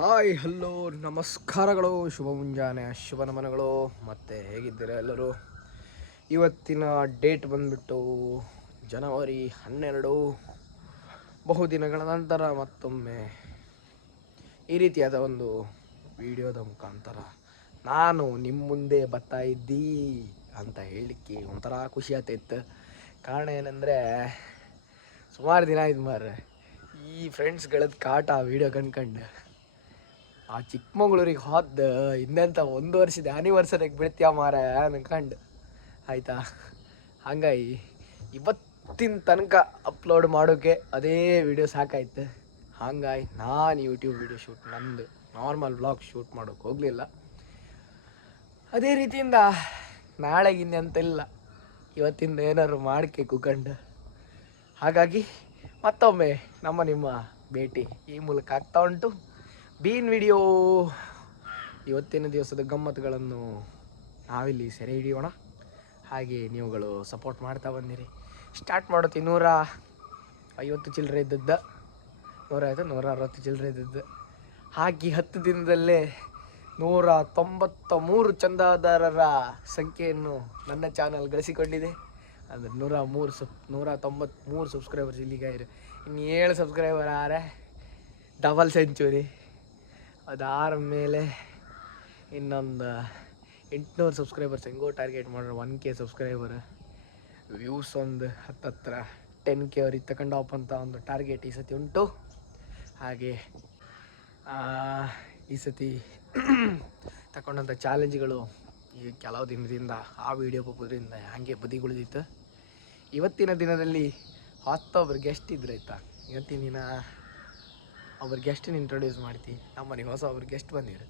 Hi hello ನಮಸ್ಕಾರಗಳು, ಶುಭ ಮುಂಜಾನೆ, ಶುಭ ನಮನಗಳು. ಮತ್ತು ಹೇಗಿದ್ದೀರಾ ಎಲ್ಲರೂ? ಇವತ್ತಿನ ಡೇಟ್ ಬಂದುಬಿಟ್ಟು ಜನವರಿ 12. ಬಹುದಿನಗಳ ನಂತರ ಮತ್ತೊಮ್ಮೆ ಈ ರೀತಿಯಾದ ಒಂದು ವಿಡಿಯೋದ ಮುಖಾಂತರ ನಾನು ನಿಮ್ಮ ಮುಂದೆ ಬರ್ತಾ ಇದ್ದೀ ಅಂತ ಹೇಳಲಿಕ್ಕೆ ಒಂಥರ ಖುಷಿ ಆಗ್ತಾಯಿತ್ತು. ಕಾರಣ ಏನಂದರೆ, ಸುಮಾರು ದಿನ ಆಯ್ತು ಮಾರ್ರೆ ಈ ಫ್ರೆಂಡ್ಸ್ಗಳದ್ದು ಕಾಟ ವೀಡಿಯೋ ಕಂಡ್ಕಂಡು. ಆ ಚಿಕ್ಕಮಗಳೂರಿಗೆ ಹೋದ ಇನ್ನಂತ 1 ವರ್ಷದ ಆ್ಯನಿವರ್ಸರಿಗೆ ಬಿಡ್ತೀಯ ಮಾರ ಅನ್ಕಂಡು ಆಯಿತಾ. ಹಂಗಾಗಿ ಇವತ್ತಿನ ತನಕ ಅಪ್ಲೋಡ್ ಮಾಡೋಕ್ಕೆ ಅದೇ ವಿಡಿಯೋ ಸಾಕಾಯ್ತು. ಹಂಗಾಗಿ ನಾನು ಯೂಟ್ಯೂಬ್ ವಿಡಿಯೋ ಶೂಟ್, ನಂದು ನಾರ್ಮಲ್ ವ್ಲಾಗ್ ಶೂಟ್ ಮಾಡೋಕ್ಕೆ ಹೋಗಲಿಲ್ಲ. ಅದೇ ರೀತಿಯಿಂದ ನಾಳೆಗೆ ಇನ್ನೆಂತಿಲ್ಲ, ಇವತ್ತಿಂದ ಏನಾದ್ರು ಮಾಡ್ಕೆ ಕುಕಂಡು. ಹಾಗಾಗಿ ಮತ್ತೊಮ್ಮೆ ನಿಮ್ಮ ಭೇಟಿ ಈ ಮೂಲಕ ಆಗ್ತಾ ಉಂಟು. ಬೀನ್ ವಿಡಿಯೋ. ಇವತ್ತಿನ ದಿವಸದ ಗಮ್ಮತ್ತುಗಳನ್ನು ನಾವಿಲ್ಲಿ ಸೆರೆ ಹಿಡಿಯೋಣ. ಹಾಗೆ ನೀವುಗಳು ಸಪೋರ್ಟ್ ಮಾಡ್ತಾ ಬಂದಿರಿ. ಸ್ಟಾರ್ಟ್ ಮಾಡುತ್ತಿ 150 ಚಿಲ್ಲರೆ ಇದ್ದದ್ದು 160 ಚಿಲ್ಲರೆ ಇದ್ದದ್ದು. ಹಾಗೆ 10 ದಿನದಲ್ಲೇ 193 ಚಂದಾದಾರರ ಸಂಖ್ಯೆಯನ್ನು ನನ್ನ ಚಾನಲ್ ಗಳಿಸಿಕೊಂಡಿದೆ. ಅಂದರೆ 193 ಸಬ್ಸ್ಕ್ರೈಬರ್ಸ್ ಇಲ್ಲಿಗೆ ಇರು. ಇನ್ನು 7 ಸಬ್ಸ್ಕ್ರೈಬರ್ ಆರೆ ಡಬಲ್ ಸೆಂಚುರಿ. ಅದಾರ ಮೇಲೆ ಇನ್ನೊಂದು 800 ಸಬ್ಸ್ಕ್ರೈಬರ್ಸ್ ಹೆಂಗೋ ಟಾರ್ಗೆಟ್ ಮಾಡ್ರೆ 1K ಸಬ್ಸ್ಕ್ರೈಬರ್. ವ್ಯೂಸ್ ಒಂದು ಹತ್ತಿರ 10K ಅವ್ರಿಗೆ ತಗೊಂಡಪ್ಪ ಅಂತ ಒಂದು ಟಾರ್ಗೆಟ್ ಈ ಸತಿ ಉಂಟು. ಹಾಗೆ ಈ ಸತಿ ತಗೊಂಡಂಥ ಚಾಲೆಂಜ್ಗಳು ಈ ಕೆಲವು ದಿನದಿಂದ ಆ ವಿಡಿಯೋ ಬರೋದ್ರಿಂದ ಹಾಗೆ ಬದಿಗುಳಿದಿತ್ತು. ಇವತ್ತಿನ ದಿನದಲ್ಲಿ ಒಬ್ಬರು ಗೆಸ್ಟ್ ಇದ್ರು ಆಯಿತಾ. ಇವತ್ತಿನ ದಿನ ಒಬ್ರು ಗೆಸ್ಟನ್ನು ಇಂಟ್ರೊಡ್ಯೂಸ್ ಮಾಡ್ತೀವಿ. ನಮ್ಮನೆಗೆ ಹೊಸ ಒಬ್ರು ಗೆಸ್ಟ್ ಬಂದಿರು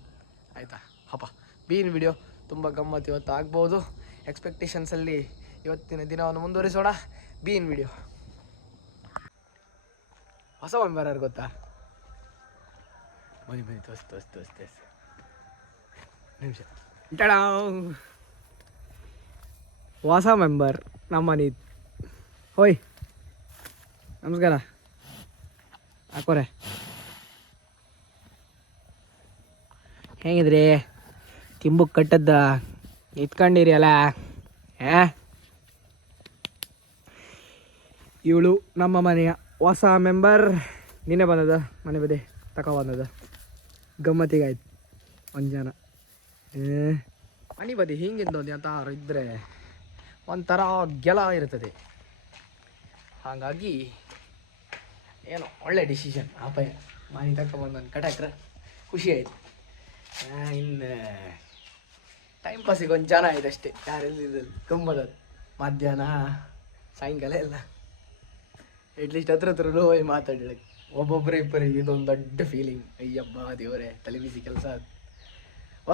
ಆಯಿತಾ. ಹಬ್ಬ ಬೀನ್ ವಿಡಿಯೋ ತುಂಬ ಗಮ್ಮತ್ತು ಇವತ್ತು ಆಗ್ಬೋದು. ಎಕ್ಸ್ಪೆಕ್ಟೇಷನ್ಸಲ್ಲಿ ಇವತ್ತಿನ ದಿನವನ್ನು ಮುಂದುವರಿಸೋಣ. Bean video. ಹೊಸ ಮೆಂಬರ್ ಯಾರು ಗೊತ್ತಾ? ಬನ್ನಿ ತೋರಿಸಿ ನಿಮಿಷ. ಹೊಸ ಮೆಂಬರ್ ನಮ್ಮನೆ. ಹೋಯ್ ನಮಸ್ಕಾರ ಹಾಕೋರೆ, ಹೇಗಿದ್ರಿ? ತಿಂಬುಕ್ ಕಟ್ಟದ್ದ ಇತ್ಕೊಂಡಿರಿ ಅಲ್ಲ. ಇವಳು ನಮ್ಮ ಮನೆಯ ಹೊಸ ಮೆಂಬರ್. ನಿನ್ನೆ ಬಂದದ, ಮನೆ ಬದಿ ಬಂದದ. ಗಮ್ಮತ್ತಿಗಾಯ್ತು ಒಂದು ಜನ. ಮನೆ ಬದಿ ಹಿಂಗಿಂದೊಂದು ಅಂತ ಇದ್ದರೆ ಒಂಥರ ಗೆಲ ಇರ್ತದೆ. ಹಾಗಾಗಿ ಏನೋ ಒಳ್ಳೆ ಡಿಸಿಷನ್ ಅಪಾಯ. ಮನೆ ತಗೊಂಬಂದು ಕಟಾಕ್ರೆ ಖುಷಿ ಆಯಿತು. ಇನ್ನು ಟೈಮ್ ಪಾಸಿಗೆ ಒಂದು ಜನ ಆಯ್ತು ಅಷ್ಟೇ. ಯಾರೆಲ್ಲ ಗಮ್ಮತ್ತದು ಮಧ್ಯಾಹ್ನ ಸಾಯಂಕಾಲ ಎಲ್ಲ ಅಟ್ಲೀಸ್ಟ್ ಹತ್ರ ಹೋಗಿ ಮಾತಾಡಲಿಕ್ಕೆ ಒಬ್ಬೊಬ್ಬರೇ ಇಬ್ಬರಿಗೆ ಇದೊಂದು ದೊಡ್ಡ ಫೀಲಿಂಗ್. ಅಯ್ಯಬ್ಬ ದೇವರೇ, ತಲೆ ಬಿಸಿ ಕೆಲಸ.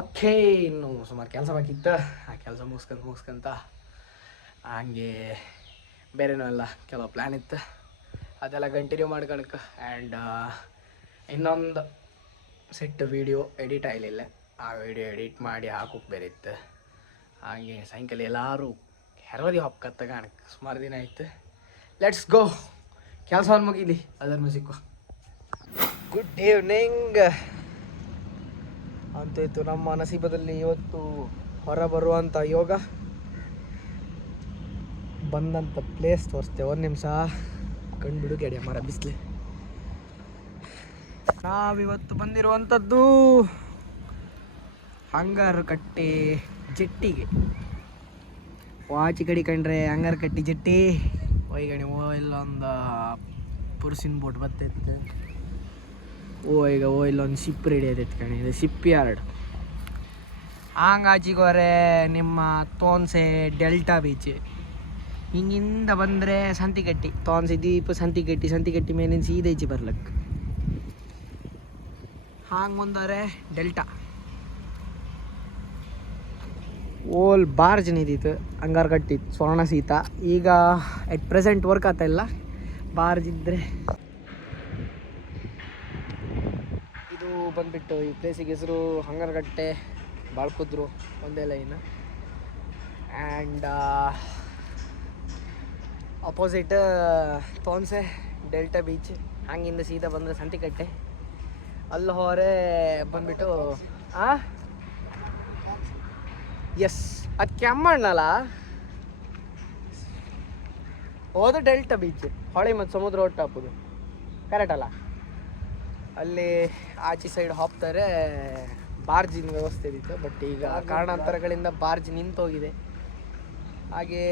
ಓಕೆ, ಇನ್ನು ಸುಮಾರು ಕೆಲಸ ಬಾಕಿತ್ತು. ಆ ಕೆಲಸ ಮುಗಿಸ್ಕೊಂತ ಹಂಗೆ ಬೇರೆನೂ ಎಲ್ಲ ಕೆಲವು ಪ್ಲ್ಯಾನ್ ಇತ್ತು, ಅದೆಲ್ಲ ಕಂಟಿನ್ಯೂ ಮಾಡ್ಕೊಳಕ್ಕೆ. ಆ್ಯಂಡ್ ಇನ್ನೊಂದು ಸೆಟ್ ವೀಡಿಯೋ ಎಡಿಟ್ ಆಗಲಿಲ್ಲ. ಆ ವಿಡಿಯೋ ಎಡಿಟ್ ಮಾಡಿ ಹಾಕೋಕೆ ಬೇರೆ ಇತ್ತು. ಹಾಗೆ ಸಾಯಂಕಾಲ ಎಲ್ಲರೂ ಹೆರವದಿ ಹೊಕ್ಕತ್ತ ಕಾಣಕ್ಕೆ ಸುಮಾರು ದಿನ ಆಯ್ತು. ಲೆಟ್ಸ್ ಗೋ, ಕೆಲಸವನ್ನು ಮುಗೀಲಿ, ಅದನ್ನು ಸಿಕ್ಕೋ. Good evening ಅಂತಾಯಿತು. ನಮ್ಮ ನಸೀಬದಲ್ಲಿ ಇವತ್ತು ಹೊರ ಬರುವಂಥ ಯೋಗ. ಬಂದಂಥ ಪ್ಲೇಸ್ ತೋರಿಸ್ತೇವೆ. 1 ನಿಮಿಷ ಕಂಡುಬಿಡು ಕೆಡಿಯ ಮರ ಬಿಸಿಲು. ನಾವಿವತ್ತು ಬಂದಿರುವಂಥದ್ದು ಹಂಗಾರ ಕಟ್ಟೆ ಜೆಟ್ಟಿಗೆ. ವಾಚಿ ಕಡೆ ಕಂಡ್ರೆ ಹಂಗಾರ ಕಟ್ಟಿ ಜೆಟ್ಟಿ ಒಯ್ಗಣಿ. ಇಲ್ಲೊಂದು ಪುರುಸಿನ ಬೋಟ್ ಬರ್ತೈತೆ. ಈಗ ಇಲ್ಲೊಂದು ಶಿಪ್ ರೆಡಿ ಆಯ್ತೈತೆ ಕಣಿ, ಇದು ಶಿಪ್ ಯಾರ್ಡ್. ಹಂಗಾಚಿಗೋರೆ ನಿಮ್ಮ ತೋನ್ಸೆ ಡೆಲ್ಟಾ ಬೀಚ್. ಹಿಂಗಿಂದ ಬಂದರೆ ಸಂತಿಕಟ್ಟಿ, ತೋನ್ಸೆ ದೀಪ, ಸಂತಿಕಟ್ಟಿ ಮೇಲಿನ ಸೀದಾ ಈಚೆ ಬರ್ಲಕ್ಕೆ. ಹಾಂಗೆ ಮುಂದಾರೆ ಡೆಲ್ಟಾ. ಓಲ್ ಬಾರ್ಜ್ ನಿಂತಿತ್ತು, ಹಂಗಾರ ಕಟ್ಟಿತ್ತು ಸ್ವರ್ಣ ಸೀತಾ. ಈಗ ಎಟ್ ಪ್ರೆಸೆಂಟ್ ವರ್ಕ್ ಆಗ್ತಾ ಇಲ್ಲ. ಬಾರ್ಜ್ ಇದ್ದರೆ ಇದು ಬಂದುಬಿಟ್ಟು ಈ ಪ್ಲೇಸಿಗೆ ಹೆಸರು ಹಂಗಾರಗಟ್ಟೆ ಬಾಳ್ಕುದ್ರು, ಒಂದೇ line. And opposite Thonse delta beach. ಹಂಗಿಂದ ಸೀದಾ ಬಂದರೆ ಸಂತಿಕಟ್ಟೆ. ಅಲ್ಲಿ ಹೊರೆ ಬಂದ್ಬಿಟ್ಟು ಎಸ್ ಅದು ಕೆಮ್ಮಣ್ಣಲ್ಲ, ಹೋದ ಡೆಲ್ಟಾ ಬೀಚ್ ಹೊಳೆ ಮತ್ತು ಸಮುದ್ರ ಒಟ್ಟು ಹಾಕೋದು ಕರೆಕ್ಟ್ ಅಲ್ಲ. ಅಲ್ಲಿ ಆಚೆ ಸೈಡ್ ಹಾಕ್ತಾರೆ, ಬಾರ್ಜಿನ ವ್ಯವಸ್ಥೆ ಇದ್ದಿತ್ತು. ಬಟ್ ಈಗ ಕಾರಣಾಂತರಗಳಿಂದ ಬಾರ್ಜ್ ನಿಂತೋಗಿದೆ. ಹಾಗೆ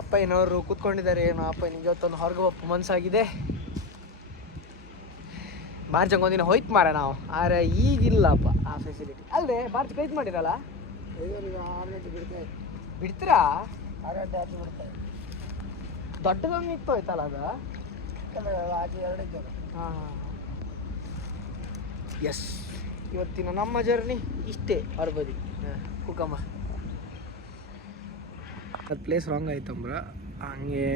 ಅಪ್ಪಯ್ಯನವರು ಕೂತ್ಕೊಂಡಿದ್ದಾರೆ. ಏನೋ ಅಪ್ಪಯ್ಯನಿಗೆ ಇವತ್ತೊಂದು ಹೊರಗೆ ಹೋಗೋ ಮನಸ್ಸಾಗಿದೆ. ಬಾರ್ಜಂಗೆ ಒಂದಿನ ಹೋಯ್ತು ಮಾರ ನಾವು, ಆದರೆ ಈಗಿಲ್ಲಪ್ಪ ಆ ಫೆಸಿಲಿಟಿ. ಅಲ್ಲದೆ ಬಾರ್ಜ್ ಕೈದು ಮಾಡಿರಲ್ಲ, 6 ಗಂಟೆ ಬಿಡ್ತೀರಾ? 6 ಗಂಟೆ ಆಚೆ ಬಿಡ್ತಾರೆ. ದೊಡ್ಡದೊಂದು ನಿಂತು ಹೋಯ್ತಲ್ಲ ಅದು, ಆಚೆ 2 ಜನ. ಹಾಂ ಎಸ್, ಇವತ್ತಿನ ನಮ್ಮ ಜರ್ನಿ ಇಷ್ಟೇ. ಹೊರಬದಿ ಕುಕಮ್ಮ ಅದು ಪ್ಲೇಸ್ ರಾಂಗ್ ಆಯ್ತಂಬ್ರ. ಹಂಗೆ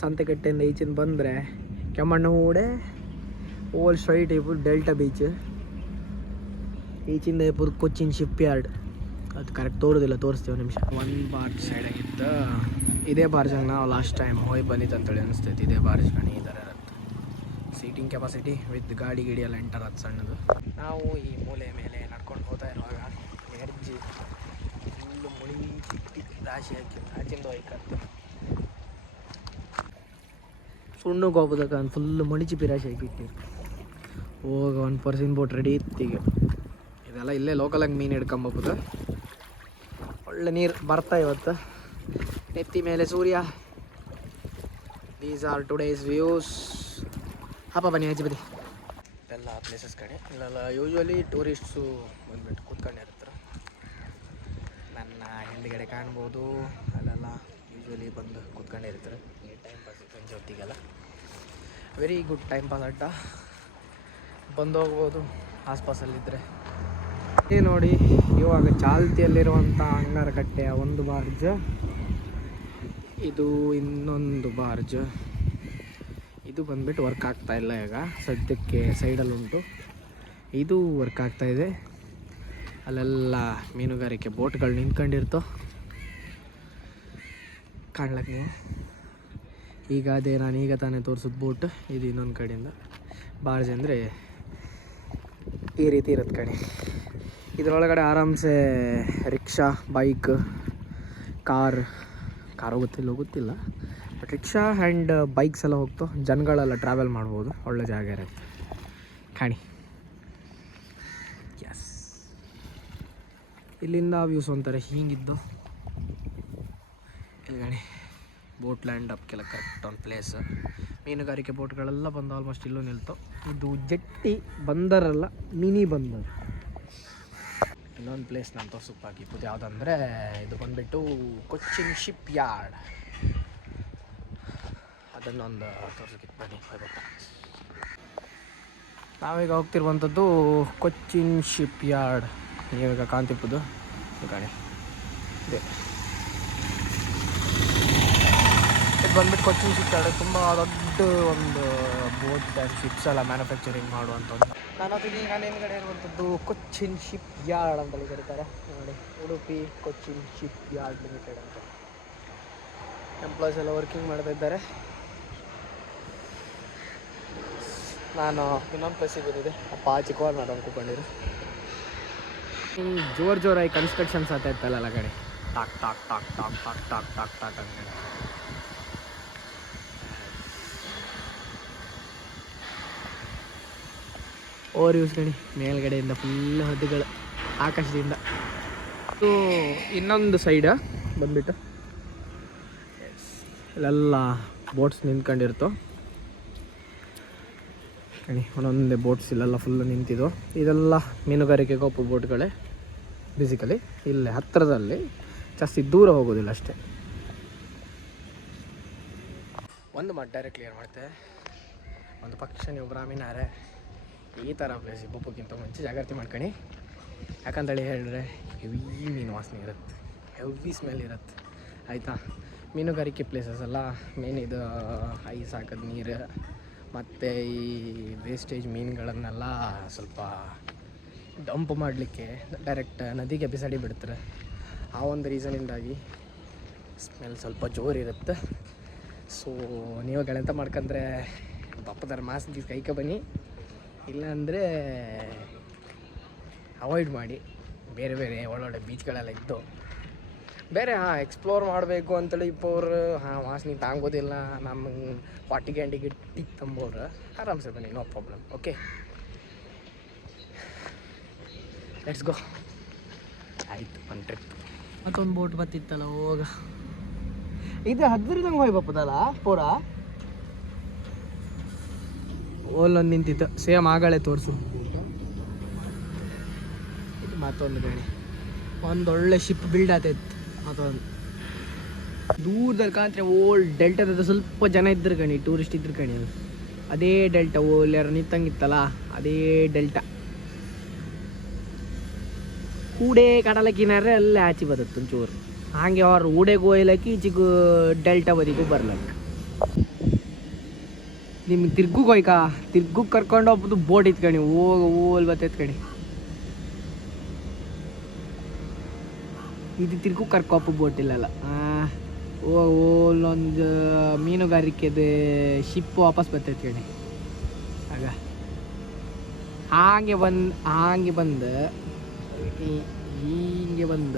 ಸಂತೆಕಟ್ಟೆಯಿಂದ ಈಚಿನ ಬಂದರೆ ಕೆಮ್ಮಣ್ಣೂಡೆ ಓಲ್ ಸ್ಟ್ರೈಟ್ ಇರ್ಬೋದು ಡೆಲ್ಟಾ ಬೀಚ್. ಈಚಿಂದ ಇರ್ಬೋದು ಕೊಚ್ಚಿನ್ ಶಿಪ್ ಯಾರ್ಡ್. ಅದು ಕರೆಕ್ಟ್ ತೋರೋದಿಲ್ಲ, ತೋರಿಸ್ತೀವಿ ನಿಮಿಷ. ಒಂದು ಬಾರ್ಜ್ ಸೈಡಾಗಿತ್ತು. ಇದೇ ಬಾರ್ಜಂಗೆ ನಾವು ಲಾಸ್ಟ್ ಟೈಮ್ ಹೋಗಿ ಬಂದಿತ್ತು ಅಂತೇಳಿ ಅನಿಸ್ತೈತಿ. ಇದೇ ಬಾರ್ಜ್ ಕಣಿ ಈ ಥರ ಇರುತ್ತೆ. ಸೀಟಿಂಗ್ ಕೆಪಾಸಿಟಿ ವಿತ್ ಗಾಡಿ ಗಿಡಿ ಎಲ್ಲ ಎಂಟರ್ ಅದು ಸಣ್ಣದು. ನಾವು ಈ ಮೂಲೆ ಮೇಲೆ ನಡ್ಕೊಂಡು ಹೋಗ್ತಾ ಇರುವಾಗ ಎರ್ಜಿ ಫುಲ್ಲು ಮುಳಿಚಿಟ್ಟಿ ರಾಶಿ ಹಾಕಿ ಆಚಿಂದ ಹೋಯ್ಕತ್ತು ಸುಣ್ಣಗೆ ಹೋಗ್ಬೋದಕ್ಕ ಫುಲ್ಲು ಮುಳಿಚಿ ಪಿರಾಶಿ ಹಾಕಿಟ್ಟಿರು. ಹೋಗ 1% ಬೋಟ್ ರೆಡಿ ಇತ್ತೀಗ. ಇದೆಲ್ಲ ಇಲ್ಲೇ ಲೋಕಲಾಗಿ ಮೀನು ಹಿಡ್ಕೊಂಬೋಗ್ಬೋದು. ಒಳ್ಳೆ ನೀರು ಬರ್ತಾ ಇವತ್ತು. ನೆತ್ತಿ ಮೇಲೆ ಸೂರ್ಯ. These are today's views. ಹಬ್ಬ ಬನ್ನಿ ಆಚೆ ಬದಿ. ಎಲ್ಲ ಪ್ಲೇಸಸ್ ಕಡೆ ಇಲ್ಲೆಲ್ಲ ಯೂಶ್ವಲಿ ಟೂರಿಸ್ಟ್ಸು ಬಂದ್ಬಿಟ್ಟು ಕೂತ್ಕೊಂಡಿರ್ತಾರೆ. ನನ್ನ ಹಿಂದ್ಗಡೆ ಕಾಣ್ಬೋದು, ಅಲ್ಲೆಲ್ಲ ಯೂಶ್ವಲಿ ಬಂದು ಕೂತ್ಕೊಂಡಿರ್ತಾರೆ. ಈ ಟೈಮ್ ಪಾಸ್ ಸಂಜೆ ಹೊತ್ತಿಗೆಲ್ಲ ವೆರಿ ಗುಡ್ ಟೈಮ್ ಪಾಸ್ ಅಡ್ಡ. ಬಂದು ಹೋಗ್ಬೋದು ಆಸ್ಪಾಸಲ್ಲಿದ್ದರೆ. ನೋಡಿ ಇವಾಗ ಚಾಲ್ತಿಯಲ್ಲಿರುವಂಥ ಅಂಗಾರಕಟ್ಟೆಯ ಒಂದು ಬಾರ್ಜ್, ಇದು ಇನ್ನೊಂದು ಬಾರ್ಜ್. ಇದು ಬಂದ್ಬಿಟ್ಟು ವರ್ಕ್ ಆಗ್ತಾ ಇಲ್ಲ ಈಗ ಸದ್ಯಕ್ಕೆ, ಸೈಡಲ್ಲಿ ಉಂಟು. ಇದು ವರ್ಕ್ ಆಗ್ತಾಯಿದೆ. ಅಲ್ಲೆಲ್ಲ ಮೀನುಗಾರಿಕೆ ಬೋಟ್ಗಳು ನಿಂತ್ಕೊಂಡಿರ್ತೋ ಕಾಣ್ಲಕ್ಕೆ ನೀವು. ಈಗ ಅದೇ ನಾನು ಈಗ ತಾನೇ ತೋರಿಸಿದ ಬೋಟ್ ಇದು ಇನ್ನೊಂದು ಕಡೆಯಿಂದ. ಬಾರ್ಜ್ ಅಂದರೆ ಈ ರೀತಿ ಇರುತ್ತೆ ಕಡೆ. ಇದರೊಳಗಡೆ ಆರಾಮ್ಸೆ ರಿಕ್ಷಾ, ಬೈಕ್, ಕಾರು ಗೊತ್ತಿಲ್ಲ ಬಟ್ ರಿಕ್ಷಾ ಆ್ಯಂಡ್ ಬೈಕ್ಸ್ ಎಲ್ಲ ಹೋಗ್ತು. ಜನಗಳೆಲ್ಲ ಟ್ರಾವೆಲ್ ಮಾಡ್ಬೋದು. ಒಳ್ಳೆ ಜಾಗ ಇರುತ್ತೆ ಕಾಣಿ. ಎಸ್, ಇಲ್ಲಿಂದ ವ್ಯೂಸ್ ಅಂತಾರೆ ಹೀಗಿದ್ದು. ಇಲ್ಲಿ ಬೋಟ್ ಲ್ಯಾಂಡ್ ಅಪ್ಗೆಲ್ಲ ಕರೆಕ್ಟ್ ಒಂದು ಪ್ಲೇಸ್. ಮೀನುಗಾರಿಕೆ ಬೋಟ್ಗಳೆಲ್ಲ ಬಂದು ಆಲ್ಮೋಸ್ಟ್ ಇಲ್ಲೂ ನಿಲ್ತು. ಇದು ಜಟ್ಟಿ ಬಂದರಲ್ಲ, ಮಿನಿ ಬಂದರ್. ಇನ್ನೊಂದು ಪ್ಲೇಸ್ ನಾನು ತೋರ್ಸೋಕ್ಕಾಗಿದ್ದು ಯಾವುದಂದರೆ ಇದು ಬಂದುಬಿಟ್ಟು ಕೊಚ್ಚಿನ್ ಶಿಪ್ ಯಾರ್ಡ್. ಅದನ್ನೊಂದು ತೋರ್ಸೋಕ್ಕಿತ್ತು ಬನ್ನಿ. ನಾವೀಗ ಹೋಗ್ತಿರುವಂಥದ್ದು ಕೊಚ್ಚಿನ್ ಶಿಪ್ ಯಾರ್ಡ್. ನೀವೀಗ ಕಾಣ್ತಿಪ್ಪದು ಗಾಡಿ ಇದೆ. ಇದು ಬಂದ್ಬಿಟ್ಟು ಕೊಚ್ಚಿನ್ ಶಿಪ್ ಯಾರ್ಡ್ ತುಂಬ ದೊಡ್ಡ ಒಂದು ಬೋಟ್ ಆ್ಯಂಡ್ ಶಿಪ್ಸ್ ಎಲ್ಲ ಮ್ಯಾನುಫ್ಯಾಕ್ಚರಿಂಗ್ ಮಾಡುವಂಥದ್ದು. ನಾನು ಹಿಂದ್ಗಡೆ ಇರುವಂಥದ್ದು ಕೊಚ್ಚಿನ್ ಶಿಪ್ ಯಾರ್ಡ್ ಅಂತೇಳಿ ಕರೀತಾರೆ ನೋಡಿ. Udupi Cochin ship yard limited ಅಂತ. ಎಂಪ್ಲಾಯ್ಸ್ ಎಲ್ಲ ವರ್ಕಿಂಗ್ ಮಾಡ್ತಾ ಇದ್ದಾರೆ. ನಾನು ಇನ್ನೊಂದು ಪ್ಲೇಸಿಗೆ ಬಂದಿದೆ. ಅಪ್ಪ ಚಿಕ್ಕವಾರು ಮಾಡೋದು ಕೂತ್ಕೊಂಡಿರು. ಜೋರಾಗಿ ಕನ್ಸ್ಟ್ರಕ್ಷನ್ಸ್ ಆಗ್ತಾ ಇತ್ತಲ್ಲ ಕಡೆ, talk talk talk talk talk talk talk talk ಅಂತ. ಓವರ್ ಯೂಸ್ ಕಡೆ ಮೇಲ್ಗಡೆಯಿಂದ ಫುಲ್ ಹದ್ದುಗಳು ಆಕಾಶದಿಂದ. ಇದು ಇನ್ನೊಂದು ಸೈಡ ಬಂದ್ಬಿಟ್ಟು ಇಲ್ಲೆಲ್ಲ ಬೋಟ್ಸ್ ನಿಂತ್ಕೊಂಡಿರ್ತೋ ಕಣಿ. ಒಂದೊಂದೇ ಬೋಟ್ಸ್ ಇಲ್ಲೆಲ್ಲ ಫುಲ್ಲು ನಿಂತಿದ್ದು. ಇದೆಲ್ಲ ಮೀನುಗಾರಿಕೆ ಗೊಪ್ಪು ಬೋಟ್ಗಳೇ ಬೇಸಿಕಲಿ. ಇಲ್ಲೇ ಹತ್ತಿರದಲ್ಲಿ, ಜಾಸ್ತಿ ದೂರ ಹೋಗೋದಿಲ್ಲ ಅಷ್ಟೇ. ಒಂದು ಮಾತು ಡೈರೆಕ್ಟ್ ಕ್ಲಿಯರ್ ಮಾಡ್ತೆ, ಒಂದು ಪಕ್ಷ ನೀವು ಬ್ರಾಹ್ಮಣರೇ ಈ ಥರ ಪ್ಲೇಸಿಗೆ ಬೊಪ್ಪಕ್ಕಿಂತ ಮುಂಚೆ ಜಾಗ್ರತೆ ಮಾಡ್ಕೊಳ್ಳಿ. ಯಾಕಂತೇಳಿ ಹೇಳಿದ್ರೆ ಹೆವಿ ಮೀನು ವಾಸನೆ ಇರುತ್ತೆ, ಹೆವಿ ಸ್ಮೆಲ್ ಇರುತ್ತೆ ಆಯಿತಾ. ಮೀನುಗಾರಿಕೆ ಪ್ಲೇಸಸ್ ಎಲ್ಲ ಮೇನ್ ಇದು ಐಸ್ ಹಾಕೋದು ನೀರು ಮತ್ತು ಈ ವೇಸ್ಟೇಜ್ ಮೀನುಗಳನ್ನೆಲ್ಲ ಸ್ವಲ್ಪ ಡಂಪ್ ಮಾಡಲಿಕ್ಕೆ ಡೈರೆಕ್ಟ್ ನದಿಗೆ ಬಿಸಾಡಿ ಬಿಡ್ತಾರೆ. ಆ ಒಂದು ರೀಸನಿಂದಾಗಿ ಸ್ಮೆಲ್ ಸ್ವಲ್ಪ ಜೋರಿರುತ್ತೆ. ಸೊ ನೀವುಗಳೆಂತ ಮಾಡ್ಕೊಂಡ್ರೆ ಬಪ್ಪದಾರ ಮಾಸ್ಗೆ ಕೈಕ ಬನ್ನಿ, ಇಲ್ಲಾಂದರೆ ಅವಾಯ್ಡ್ ಮಾಡಿ. ಬೇರೆ ಬೇರೆ ಒಳ್ಳೊಳ್ಳೆ ಬೀಚ್ಗಳೆಲ್ಲ ಇದ್ದು ಬೇರೆ ಎಕ್ಸ್ಪ್ಲೋರ್ ಮಾಡಬೇಕು ಅಂತೇಳಿ ಇಪ್ಪವ್ರು ವಾಸನೆ ತಾಂಗೋದಿಲ್ಲ, ನಮ್ಮ ಹೊಟ್ಟಿಗೆ ಅಂಡಿಗೆ ಟಿಕ್ ತಂಬೋರು ಆರಾಮ್ಸೆ ಬನ್ನಿ, no problem. Okay, let's go. ಆಯಿತು, ಒಂದು ಟ್ರಿಪ್. ಮತ್ತೊಂದು ಬೋಟ್ ಬತ್ತಿತ್ತಲ್ಲ ಹೋಗ, ಇದು ಹದ್ರದಂಗೆ ಹೋಗಿ ಬಪ್ಪದಲ್ಲ ಪೂರ ಓಲೊಂದು ನಿಂತಿತ್ತು ಸೇಮ್ ಆಗಳೇ ತೋರಿಸು. ಇದು ಮತ್ತೊಂದು ಗಣಿ, ಒಂದೊಳ್ಳೆ ಶಿಪ್ ಬಿಲ್ಡ್ ಆತೈತೆ. ಮತ್ತೊಂದು ದೂರದಲ್ಲಿ ಕಾಣ್ತಾರೆ ಓಲ್ಡ್ ಡೆಲ್ಟಾದ ಸ್ವಲ್ಪ ಜನ ಇದ್ರು ಕಣಿ, ಟೂರಿಸ್ಟ್ ಇದ್ರು ಕಣಿ. ಅದೇ ಡೆಲ್ಟಾ ಓಲ್ ಯಾರು ನಿಂತಂಗಿತ್ತಲ್ಲ, ಅದೇ ಡೆಲ್ಟಾ. ಊಡೆ ಕಡಲ ಕಿನಾರೆ ಅಲ್ಲೇ ಆಚೆ ಬರುತ್ತೆ ಒಂಚೂರು, ಹಾಗೆ ಅವ್ರು ಊಡೆಗೆ ಹೋಯ್ಲಕ್ಕೆ ಈಚೆಗೂ ಡೆಲ್ಟಾ ಬದಿಗೂ ಬರ್ಲಕ್ಕ. ನಿಮ್ಗೆ ತಿರ್ಗುಗೆ ಹೋಯ್ಕ ತಿರ್ಗುಗೆ ಕರ್ಕೊಂಡು ಹೋಗ್ಬೋದು ಬೋಟ್ ಇತ್ಕಣಿ, ಓಲ್ ಬತ್ತೈತ್ ಕಣಿ. ಇದು ತಿರ್ಗು ಕರ್ಕೊಪ್ಪ ಬೋಟ್ ಇಲ್ಲಲ್ಲ, ಓಲೊಂದು ಮೀನುಗಾರಿಕೆದು ಶಿಪ್ ವಾಪಸ್ ಬರ್ತೈತೆ ಕಣಿ. ಆಗ ಹಾಗೆ ಬಂದು ಹಿಂಗೆ ಬಂದ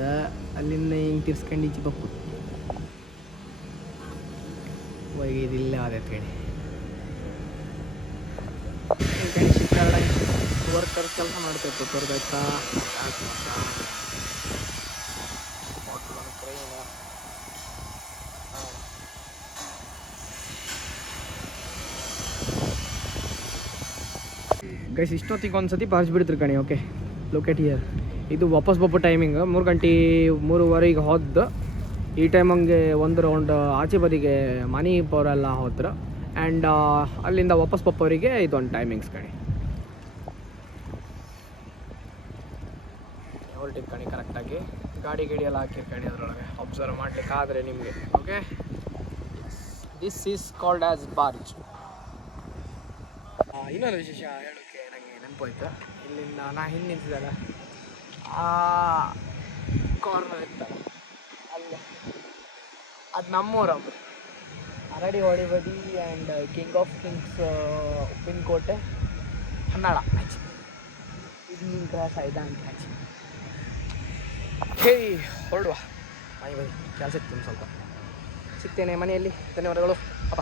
ಅಲ್ಲಿಂದ ಹಿಂಗೆ ತಿರ್ಸ್ಕೊಂಡು ಈಚೆ ಬಪ್ಪು ಹೋಗಿ ಇದಿಲ್ಲ ಆದೈತೆ ಕಣಿ. ವರ್ಕರ್ ಕೆಲಸ ಮಾಡ್ತಾಯಿತ್ತು ತೋರ್ಬೇಕಾ ಗೈಸ್. ಇಷ್ಟೊತ್ತಿಗೆ ಒಂದು ಸತಿ ಬಾರಿಸ್ಬಿಡ್ತೀರಿ ಕಣಿ. Okay, locate here. ಇದು ವಾಪಸ್ ಬಪ್ಪು ಟೈಮಿಂಗ್ 3 ಗಂಟೆ 3:15 ಹೋದ್ದು. ಈ ಟೈಮಂಗೆ ಒಂದು ರೌಂಡ್ ಆಚೆ ಬದಿಗೆ ಮನಿ ಪವರೆಲ್ಲ ಹೋದ್ರು. ಆ್ಯಂಡ್ ಅಲ್ಲಿಂದ ವಾಪಸ್ ಬಪ್ಪವರಿಗೆ ಇದೊಂದು ಟೈಮಿಂಗ್ಸ್ ಕಣಿ. ಹೊರಟಿದ್ದು ಕಣಿ ಕರೆಕ್ಟಾಗಿ. ಗಾಡಿ ಎಲ್ಲ ಹಾಕಿರ್ಕಣಿ ಅದರೊಳಗೆ, ಅಬ್ಸರ್ವ್ ಮಾಡಲಿಕ್ಕಾದರೆ ನಿಮಗೆ. Okay, this is called as barge. ಇನ್ನೊಂದು ವಿಶೇಷ ಹೇಳೋಕ್ಕೆ ನನಗೆ ನೆನಪೋಯ್ತು. ಇಲ್ಲಿಂದ ನಾ ಹಿಂದೆ ನಿಂತಿದ್ದಲ್ಲ ಆ ಕಾರ್ನರ್ ಇತ್ತಲ್ಲ ಅಲ್ಲೇ, ಅದು ನಮ್ಮೂರಮ್ಮ ಅರಡಿ ಹೊಡಿಬದಿ ಆ್ಯಂಡ್ ಕಿಂಗ್ ಆಫ್ ಕಿಂಗ್ಸ್ ಉಪ್ಪಿನಕೋಟೆ ಹನ್ನಾಳ ಆಚೆ. ಇದು ಹಿಂಗೆ ಕ್ರಾಸ್ ಆಯ್ತಾ ಅಂತ ಆಚೆ. ಹೇ ಹೊರಡುವ ಮನೆ ಬದಿ, ಕೆಲಸ ಇತ್ತು ಸ್ವಲ್ಪ. ಸಿಗ್ತೇನೆ ಮನೆಯಲ್ಲಿ. ಧನ್ಯವಾದಗಳು ಅಪ್ಪ.